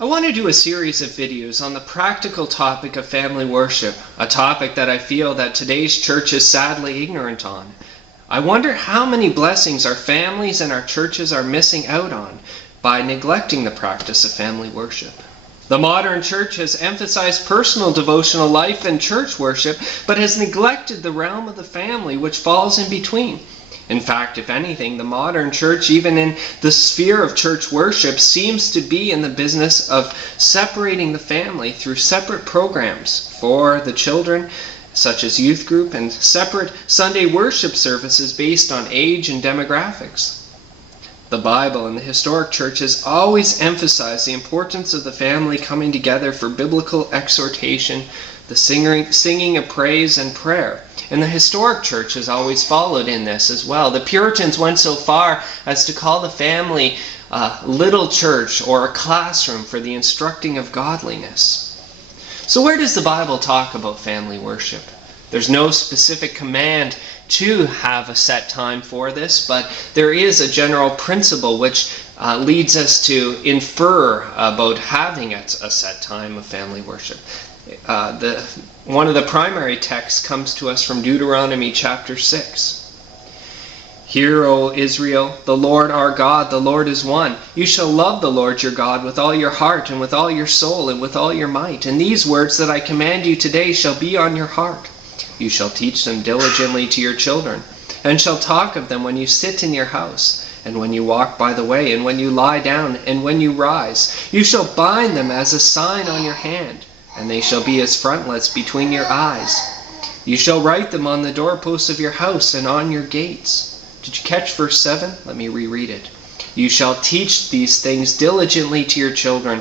I want to do a series of videos on the practical topic of family worship, a topic that I feel that today's church is sadly ignorant on. I wonder how many blessings our families and our churches are missing out on by neglecting the practice of family worship. The modern church has emphasized personal devotional life and church worship, but has neglected the realm of the family, which falls in between. In fact, if anything, the modern church, even in the sphere of church worship, seems to be in the business of separating the family through separate programs for the children, such as youth group, and separate Sunday worship services based on age and demographics. The Bible and the historic church has always emphasized the importance of the family coming together for biblical exhortation, the singing of praise and prayer. And the historic church has always followed in this as well. The Puritans went so far as to call the family a little church or a classroom for the instructing of godliness. So where does the Bible talk about family worship? There's no specific command to have a set time for this, but there is a general principle which leads us to infer about having a set time of family worship. One of the primary texts comes to us from Deuteronomy chapter 6. Hear, O Israel, the Lord our God, the Lord is one. You shall love the Lord your God with all your heart and with all your soul and with all your might. And these words that I command you today shall be on your heart. You shall teach them diligently to your children, and shall talk of them when you sit in your house, and when you walk by the way, and when you lie down, and when you rise. You shall bind them as a sign on your hand, and they shall be as frontlets between your eyes. You shall write them on the doorposts of your house and on your gates. Did you catch verse 7? Let me reread it. You shall teach these things diligently to your children.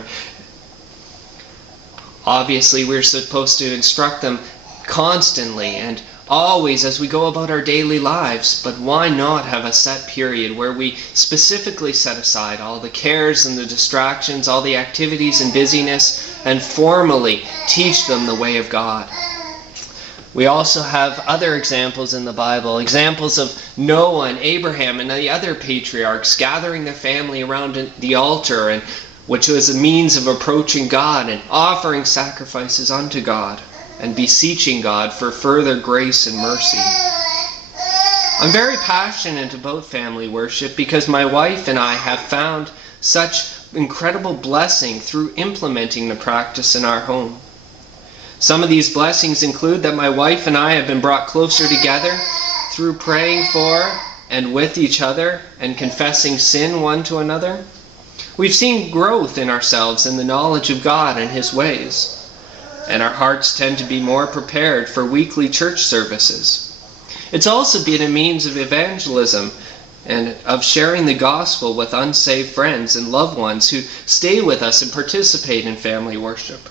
Obviously, we're supposed to instruct them constantly and always as we go about our daily lives, but why not have a set period where we specifically set aside all the cares and the distractions, all the activities and busyness, and formally teach them the way of God? We also have other examples in the Bible, examples of Noah and Abraham and the other patriarchs gathering their family around the altar, and which was a means of approaching God and offering sacrifices unto God and beseeching God for further grace and mercy. I'm very passionate about family worship because my wife and I have found such incredible blessing through implementing the practice in our home. Some of these blessings include that my wife and I have been brought closer together through praying for and with each other and confessing sin one to another. We've seen growth in ourselves in the knowledge of God and His ways, and our hearts tend to be more prepared for weekly church services. It's also been a means of evangelism and of sharing the gospel with unsaved friends and loved ones who stay with us and participate in family worship.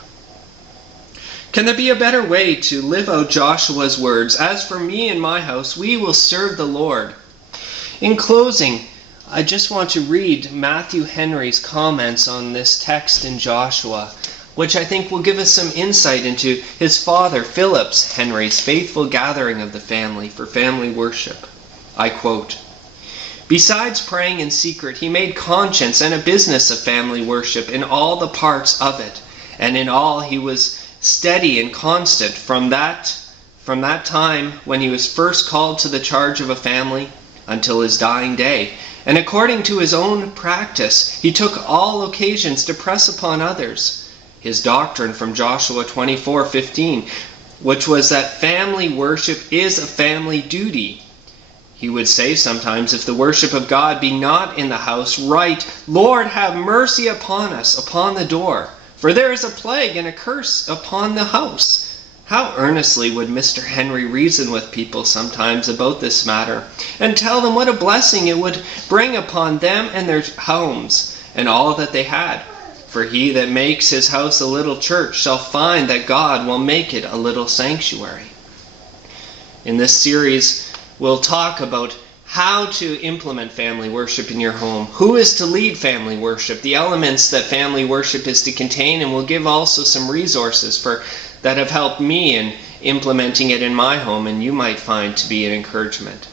Can there be a better way to live out Joshua's words, "As for me and my house, we will serve the Lord"? In closing, I just want to read Matthew Henry's comments on this text in Joshua, which I think will give us some insight into his father, Philip Henry's faithful gathering of the family for family worship. I quote, "Besides praying in secret, he made conscience and a business of family worship in all the parts of it, and in all he was steady and constant from that time when he was first called to the charge of a family until his dying day. And according to his own practice, he took all occasions to press upon others his doctrine from Joshua 24:15, which was that family worship is a family duty. He would say sometimes, if the worship of God be not in the house, write, 'Lord, have mercy upon us, upon the door, for there is a plague and a curse upon the house.'" How earnestly would Mr. Henry reason with people sometimes about this matter, and tell them what a blessing it would bring upon them and their homes, and all that they had. For he that makes his house a little church shall find that God will make it a little sanctuary. In this series, we'll talk about how to implement family worship in your home, who is to lead family worship, the elements that family worship is to contain, and we'll give also some resources that have helped me in implementing it in my home and you might find to be an encouragement.